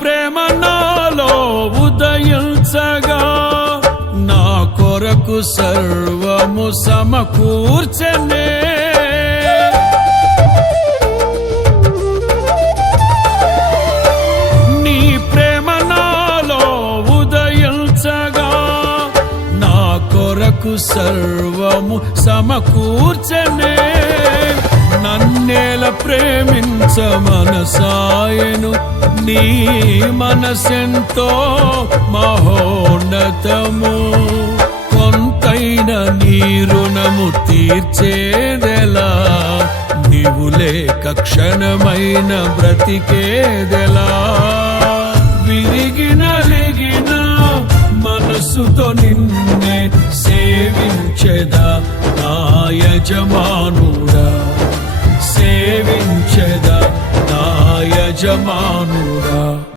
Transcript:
ప్రేమ నాలో ఉదయించగా నా కొరకు సర్వము సమకూర్చనే. నీ ప్రేమ నాలో ఉదయించగా నా కొరకు సర్వము సమకూర్చనే. నన్నేల ప్రేమించ మనసాయను నీ మనసెంతో మహోన్నతము. కొంతైన నీ రుణము తీర్చేదెలా, నీవు లేక క్షణమైన బ్రతికేదెలా. విరిగిన నలిగిన మనసుతో నిన్నే సేవించెదా నా యజమానుడా, సేవించెదా నా యజమానుడా.